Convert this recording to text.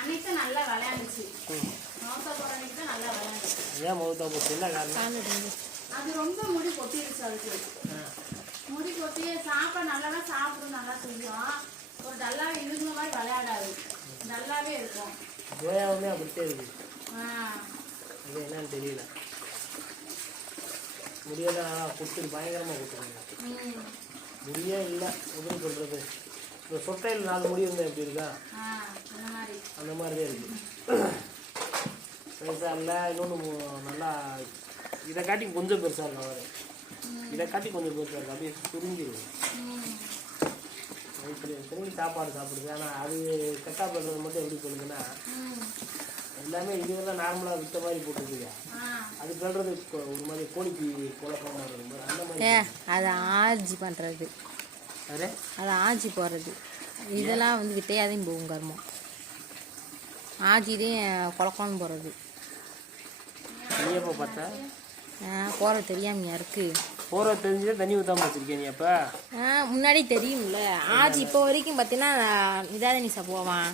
அன்னைக்கு நல்லா விளையாண்டுச்சு. மௌத்தா போற அன்னைக்கு தான் நல்லா விளையாண்டுச்சு. ஏன் மௌத்தா போச்சு? என்ன காரணம்? அது ரொம்ப முடி கொட்டிடுச்சு. அதுக்கு முடி கொட்டி சாப்பாடு நல்லா சாப்பிடும், நல்லா செய்யும். ஒரு டல்லாவே இழுந்த மாதிரி விளையாடாது, டல்லாவே இருக்கும். ஜோயாவுமே அப்படித்தே இருக்கு. அது என்னன்னு தெரியல. முடியெல்லாம் கொடுத்துட்டு பயங்கரமாக கொடுத்துருங்க. முடியே இல்லை எப்படி சொல்கிறது. இந்த சொட்டையில் 4 முடி இருந்தால் எப்படி இருக்கா அந்த மாதிரி தான் இருக்குது. பெருசாக இல்லை. இன்னொன்று நல்லா இதை காட்டி கொஞ்சம் பெருசாக இருக்கும். அவர் இதை காட்டி கொஞ்சம் பெருசாக இருக்கும். அப்படியே சுருங்கிடுது. திரும்பி சாப்பாடு சாப்பிடுது. ஆனால் அது கட்டா பண்ணுறது மட்டும் எப்படி பண்ணுதுன்னா எல்லாமே இதுவெல்லாம் நார்மலாக விட்ட மாதிரி போட்டுருக்குங்க. அது பண்ணுறது ஒரு மாதிரி கோழிக்கு குழப்பமாக இருக்கும். அந்த மாதிரி அதை ஆர்ஜி பண்ணுறது, அதை ஆர்ஜி போடுறது, இதெல்லாம் வந்து விட்டையாதையும் போகும் கர்மம். ஆர்ஜிதையும் குழப்பம்னு போடுறது. நீயப்போ பார்த்தா போகிற தெரியாமையா இருக்கு. போகிற தெரிஞ்சு தண்ணி ஊற்றாம வச்சிருக்கேன். நீ அப்போ முன்னாடி தெரியும்ல. ஆர்ஜி இப்போ வரைக்கும் பார்த்தீங்கன்னா இதாத நீ போவான்.